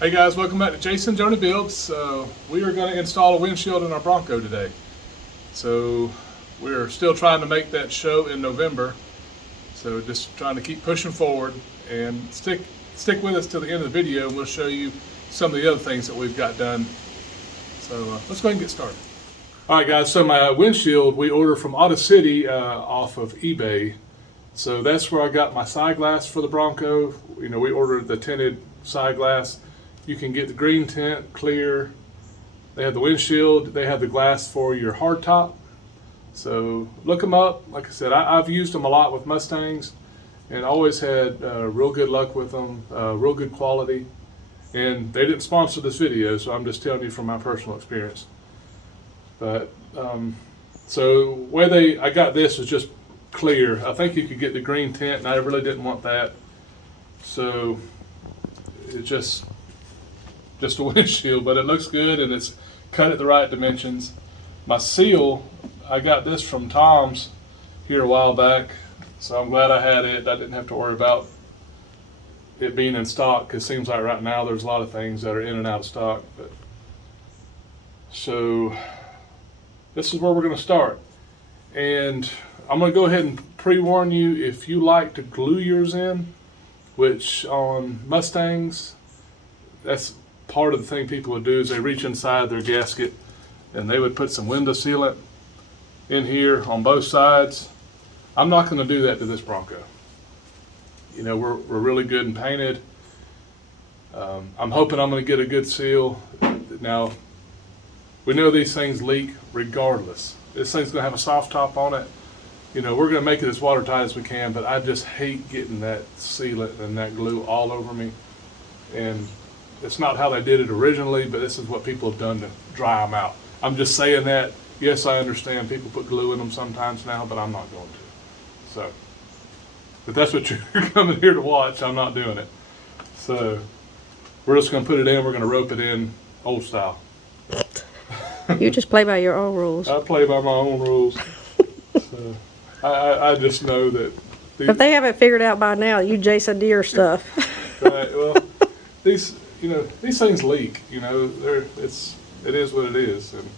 Hey guys, welcome back to Jason Joni Builds. We are going to install a windshield in our Bronco today. So we're still trying to make that show in November. So just trying to keep pushing forward and stick with us till the end of the video, and we'll show you some of the other things that we've got done. So let's go ahead and get started. All right guys, so my windshield we ordered from Auto City off of eBay. So that's where I got my side glass for the Bronco. You know, we ordered the tinted side glass. You can get the green tint, clear. They have the windshield. They have the glass for your hardtop. So look them up. Like I said, I've used them a lot with Mustangs and always had real good luck with them, real good quality. And they didn't sponsor this video, so I'm just telling you from my personal experience. But so where I got this was just clear. I think you could get the green tint, and I really didn't want that. So it's just a windshield, but it looks good and it's cut at the right dimensions. My seal, I got this from Tom's here a while back, so I'm glad I had it. I didn't have to worry about it being in stock, because it seems like right now there's a lot of things that are in and out of stock. But so this is where we're going to start, and I'm going to go ahead and pre-warn you, if you like to glue yours in, which on Mustangs, that's part of the thing people would do, is they reach inside their gasket and they would put some window sealant in here on both sides. I'm not going to do that to this Bronco. You know, we're really good and painted. I'm hoping I'm going to get a good seal. Now, we know these things leak regardless. This thing's going to have a soft top on it. You know, we're going to make it as watertight as we can, but I just hate getting that sealant and that glue all over me. And it's not how they did it originally, but this is what people have done to dry them out. I'm just saying that. Yes, I understand people put glue in them sometimes now, but I'm not going to. So, but that's what you're coming here to watch. I'm not doing it. So we're just going to put it in. We're going to rope it in old style. You just play by your own rules. I play by my own rules. So I just know that. If they haven't figured out by now, you Jason Deere stuff. Right. Well, these things leak. You know, it is what it is, and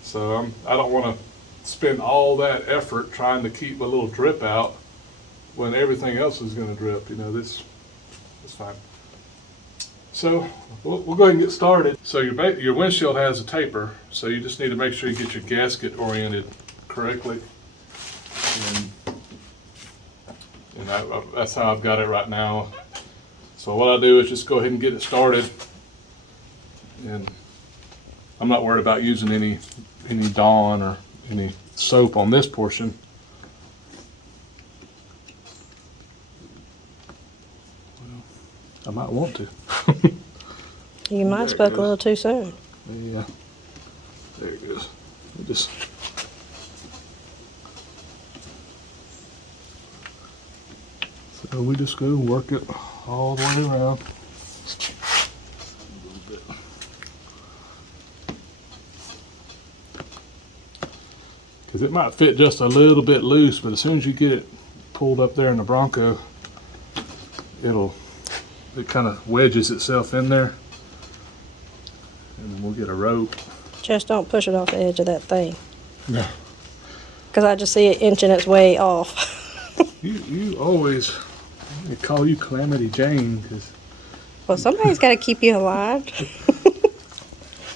so I don't want to spend all that effort trying to keep a little drip out when everything else is going to drip. You know, this is fine. So we'll go ahead and get started. So your windshield has a taper, so you just need to make sure you get your gasket oriented correctly. And that's how I've got it right now. So what I do is just go ahead and get it started. And I'm not worried about using any Dawn or any soap on this portion. Well, I might want to. You might have spoke a little too soon. Yeah, there it goes. So we just go work it all the way around. A little bit. Because it might fit just a little bit loose, but as soon as you get it pulled up there in the Bronco, it kind of wedges itself in there. And then we'll get a rope. Just don't push it off the edge of that thing. No. Because I just see it inching its way off. You always, they call you Calamity Jane, because Well, somebody's got to keep you alive.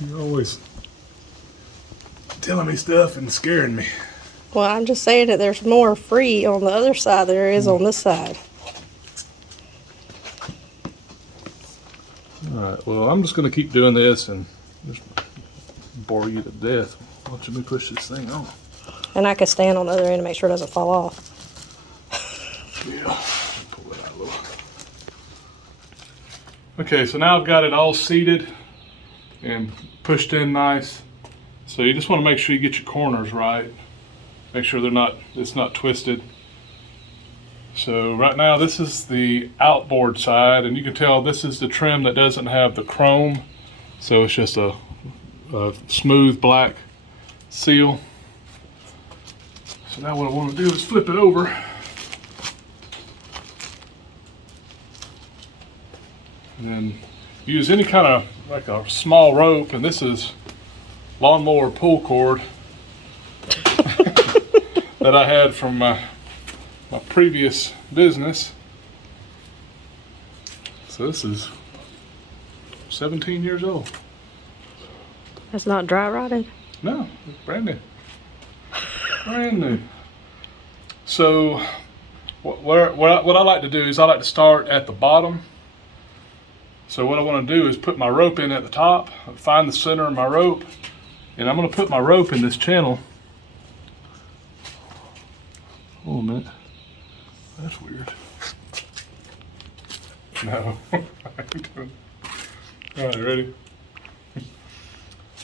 you're always telling me stuff and scaring me. Well, I'm just saying that there's more free on the other side than there is on this side. Alright, well, I'm just going to keep doing this and just bore you to death. Watching me push this thing on. And I can stand on the other end to make sure it doesn't fall off. Yeah, pull it out a little. Okay, so now I've got it all seated and pushed in nice. So you just want to make sure you get your corners right. Make sure it's not twisted. So right now this is the outboard side, and you can tell this is the trim that doesn't have the chrome. So it's just a smooth black seal. So now what I want to do is flip it over. And then use any kind of like a small rope, and this is lawnmower pull cord that I had from my previous business. So this is 17 years old. That's not dry rotted? No, it's brand new. Brand new. So what I like to do is I like to start at the bottom. So what I want to do is put my rope in at the top, find the center of my rope, and I'm going to put my rope in this channel. Hold on a minute. That's weird. No. All right, ready?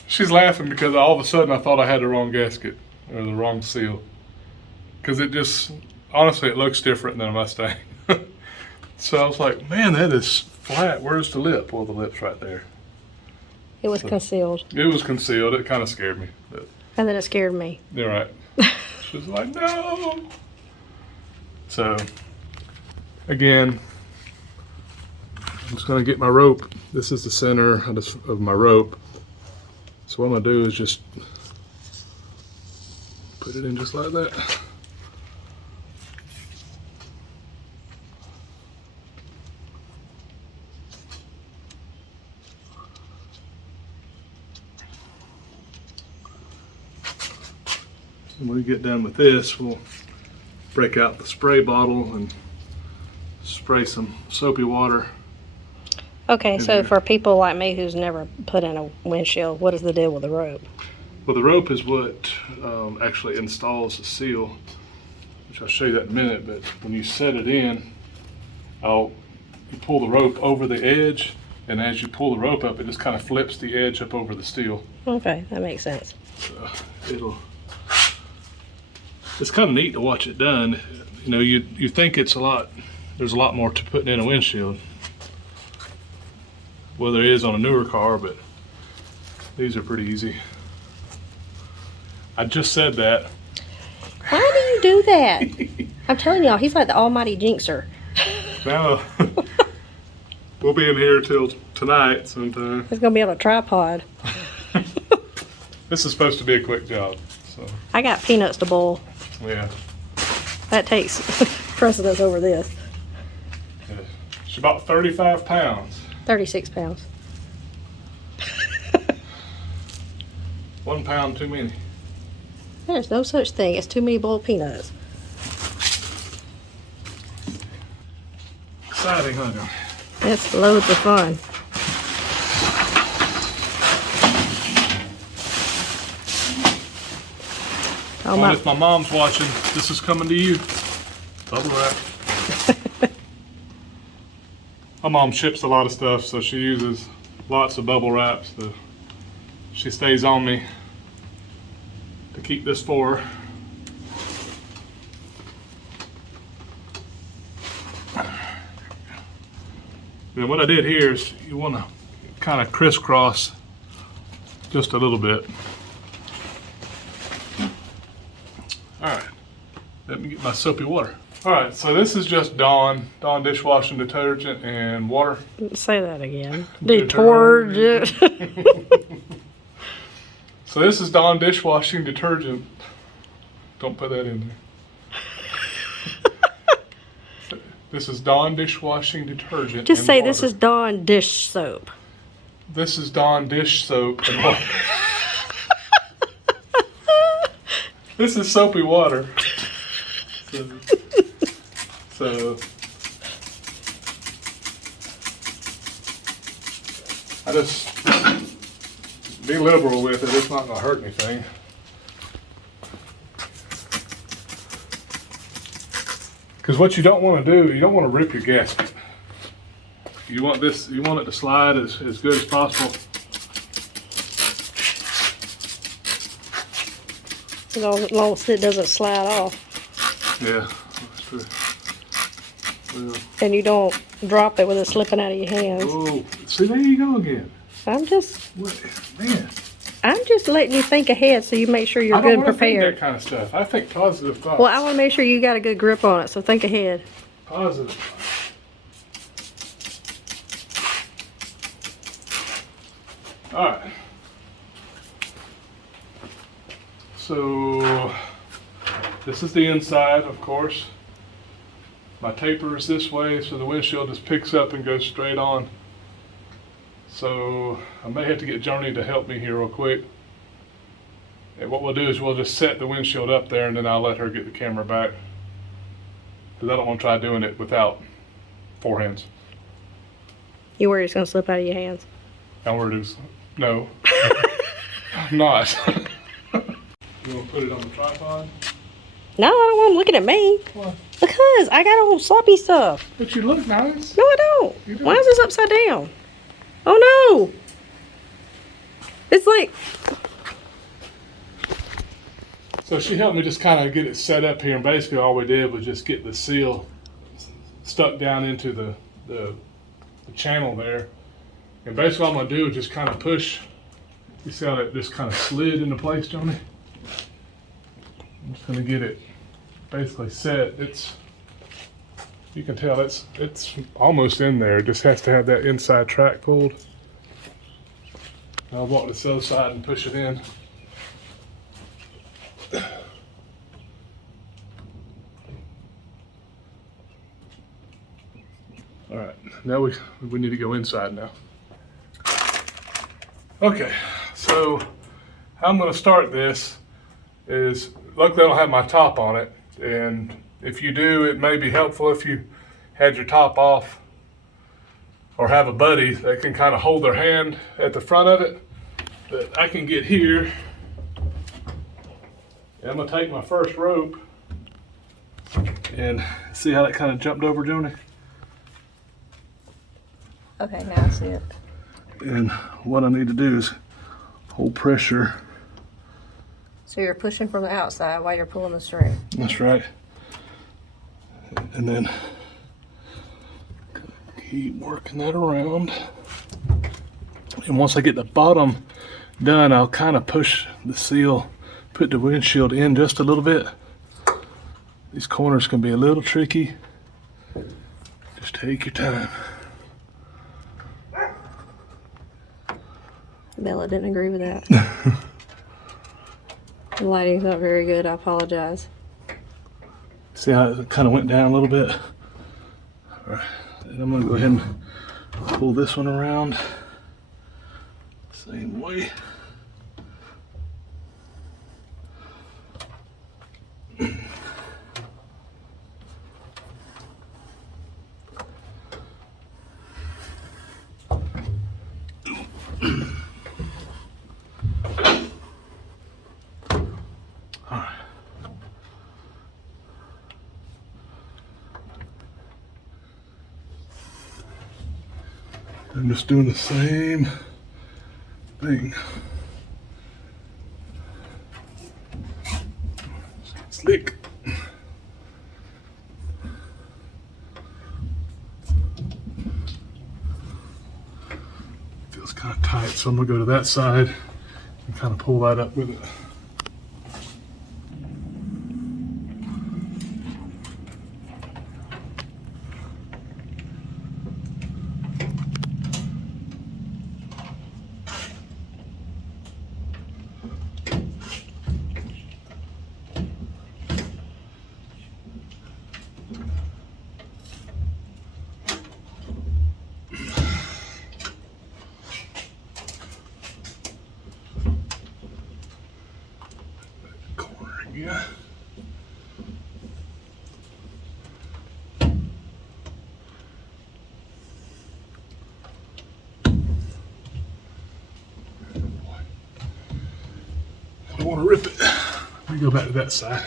She's laughing because all of a sudden I thought I had the wrong gasket or the wrong seal. Because it just, honestly, it looks different than a Mustang. So I was like, man, that is flat. Where's the lip? Well, the lip's right there. It was concealed. It was concealed. It kind of scared me. But And then it scared me. you're right. She was like, no. So, again, I'm just going to get my rope. This is the center of my rope. So what I'm going to do is just put it in just like that. And when we get done with this, we'll break out the spray bottle and spray some soapy water. Okay, so here. for people like me who's never put in a windshield, what is the deal with the rope? Well, the rope is what actually installs the seal, which I'll show you that in a minute. But when you set it in, you pull the rope over the edge, and as you pull the rope up, it just kind of flips the edge up over the steel. Okay, that makes sense. So it's kind of neat to watch it done. You know, you think there's a lot more to putting in a windshield. Well, there is on a newer car, but these are pretty easy. I just said that. Why do you do that? I'm telling y'all, he's like the almighty jinxer. Now, we'll be in here till tonight sometime. It's gonna be on a tripod. This is supposed to be a quick job, so I got peanuts to boil. yeah. That takes precedence over this. Yeah. She's about 35 pounds. 36 pounds. 1 pound too many. There's no such thing as too many boiled peanuts. Exciting, huh, John? It's loads of fun. Well, if my mom's watching, this is coming to you. Bubble wrap. My mom ships a lot of stuff, so she uses lots of bubble wrap. So she stays on me to keep this for her. Then what I did here is you want to kind of crisscross just a little bit. All right, let me get my soapy water. All right, so this is just Dawn dishwashing detergent and water. Say that again. Detergent. So this is Dawn dishwashing detergent. Don't put that in there. This is Dawn dishwashing detergent. Just and say water. this is Dawn dish soap. This is Dawn dish soap and water. This is soapy water. So I just be liberal with it. It's not going to hurt anything. Because what you don't want to do, you don't want to rip your gasket. You want this. You want it to slide as good as possible. As long as it doesn't slide off. Yeah, that's true. Well, And you don't drop it with it slipping out of your hands. oh, see, there you go again. I'm just Man, letting you think ahead so you make sure you're I don't good want to think prepared. that kind of stuff. I think positive thoughts. Well, I want to make sure you got a good grip on it, so think ahead. Positive. All right. So this is the inside, of course. My taper is this way, so the windshield just picks up and goes straight on. So I may have to get Joni to help me here real quick. And what we'll do is we'll just set the windshield up there, and then I'll let her get the camera back. Because I don't want to try doing it without four hands. You worried it's going to slip out of your hands? I'm worried it's, no. I'm not. You want to put it on the tripod? No, I don't want them looking at me. Why? Because I got all sloppy stuff. But you look nice. No, I don't. You do. Why is this upside down? Oh, no. It's like... So she helped me just kind of get it set up here, and basically all we did was just get the seal stuck down into the channel there. And basically all I'm going to do is just kind of push. You see how that just kind of slid into place, Joni? I'm just going to get it basically set. You can tell it's almost in there. It just has to have that inside track pulled. I'll walk this other side and push it in. All right, now we need to go inside now. Okay, so how I'm going to start this is, luckily I don't have my top on it, and if you do, it may be helpful if you had your top off or have a buddy that can kind of hold their hand at the front of it. But I can get here, and I'm going to take my first rope and see how that kind of jumped over, Joni? Okay, now I see it. And what I need to do is hold pressure. So you're pushing from the outside while you're pulling the string. That's right. And then keep working that around. And once I get the bottom done, I'll kind of push the seal, put the windshield in just a little bit. These corners can be a little tricky. Just take your time. Bella didn't agree with that. The lighting's not very good. I apologize. See how it kind of went down a little bit? All right. And I'm going to go ahead and pull this one around. Same way. I'm just doing the same thing. Slick. Feels kind of tight, so I'm gonna go to that side and kind of pull that up with it. Yeah. I don't want to rip it. Let me go back to that side.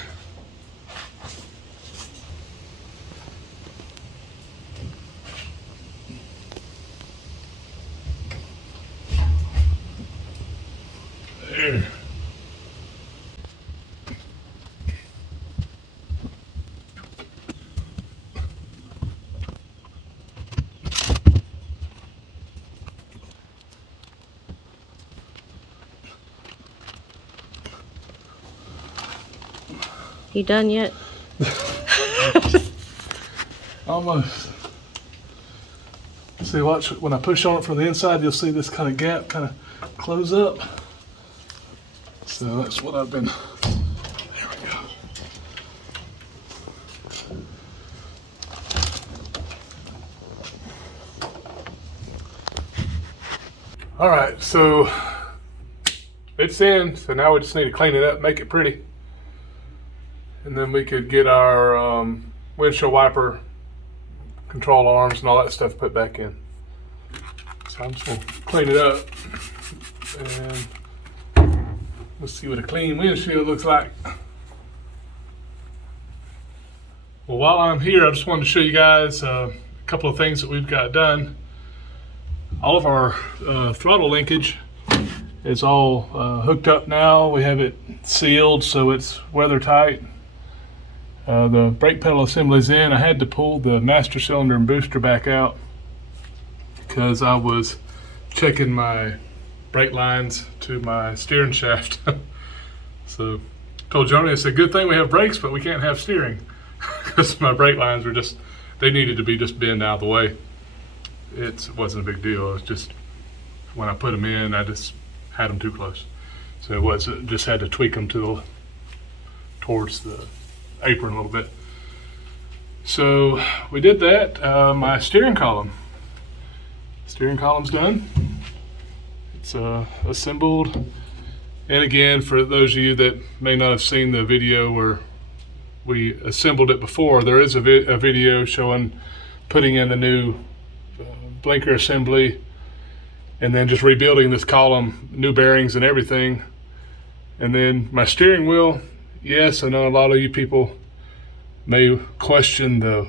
There. You done yet? Almost. See, watch, when I push on it from the inside, you'll see this kind of gap kind of close up. So that's what I've been, there we go. All right, so it's in, so now we just need to clean it up, make it pretty. And then we could get our windshield wiper control arms and all that stuff put back in. So I'm just gonna clean it up and let's see what a clean windshield looks like. Well, while I'm here, I just wanted to show you guys a couple of things that we've got done. All of our throttle linkage is all hooked up now. We have it sealed so it's weather tight. The brake pedal assembly's in. I had to pull the master cylinder and booster back out because I was checking my brake lines to my steering shaft. So told Joni, I said, good thing we have brakes, but we can't have steering because my brake lines were just, they needed to be just bent out of the way. It wasn't a big deal. It was just when I put them in, I just had them too close. So it was just had to tweak them towards the apron a little bit. So we did that. My steering column's done. It's assembled. And again, for those of you that may not have seen the video where we assembled it before, there is a video showing putting in the new blinker assembly and then just rebuilding this column, new bearings and everything. And then my steering wheel, yes, I know a lot of you people may question the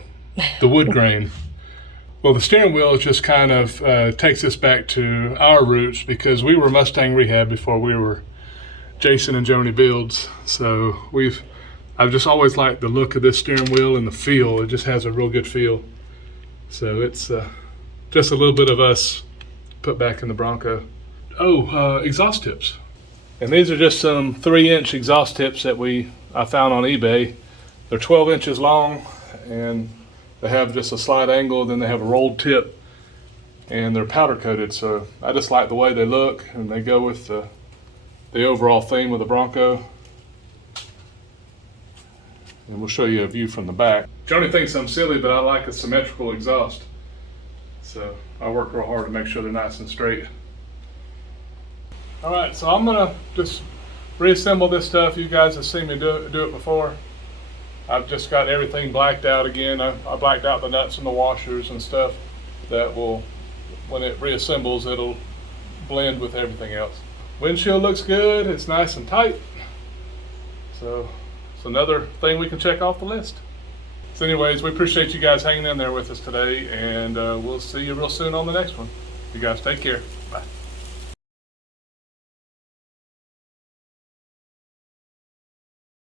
wood grain. Well, the steering wheel just kind of takes us back to our roots because we were Mustang Rehab before we were Jason and Joni Builds. So I've just always liked the look of this steering wheel and the feel. It just has a real good feel. So it's just a little bit of us put back in the Bronco. Oh, exhaust tips. And these are just some 3-inch exhaust tips that I found on eBay. They're 12 inches long and they have just a slight angle, then they have a rolled tip and they're powder coated. So I just like the way they look and they go with the overall theme of the Bronco. And we'll show you a view from the back. Joni thinks I'm silly, but I like a symmetrical exhaust. So I work real hard to make sure they're nice and straight. All right, so I'm gonna just reassemble this stuff. You guys have seen me do it before. I've just got everything blacked out again. I blacked out the nuts and the washers and stuff that will, when it reassembles, it'll blend with everything else. Windshield looks good, it's nice and tight. So it's another thing we can check off the list. So anyways, we appreciate you guys hanging in there with us today, and we'll see you real soon on the next one. You guys take care. Bye.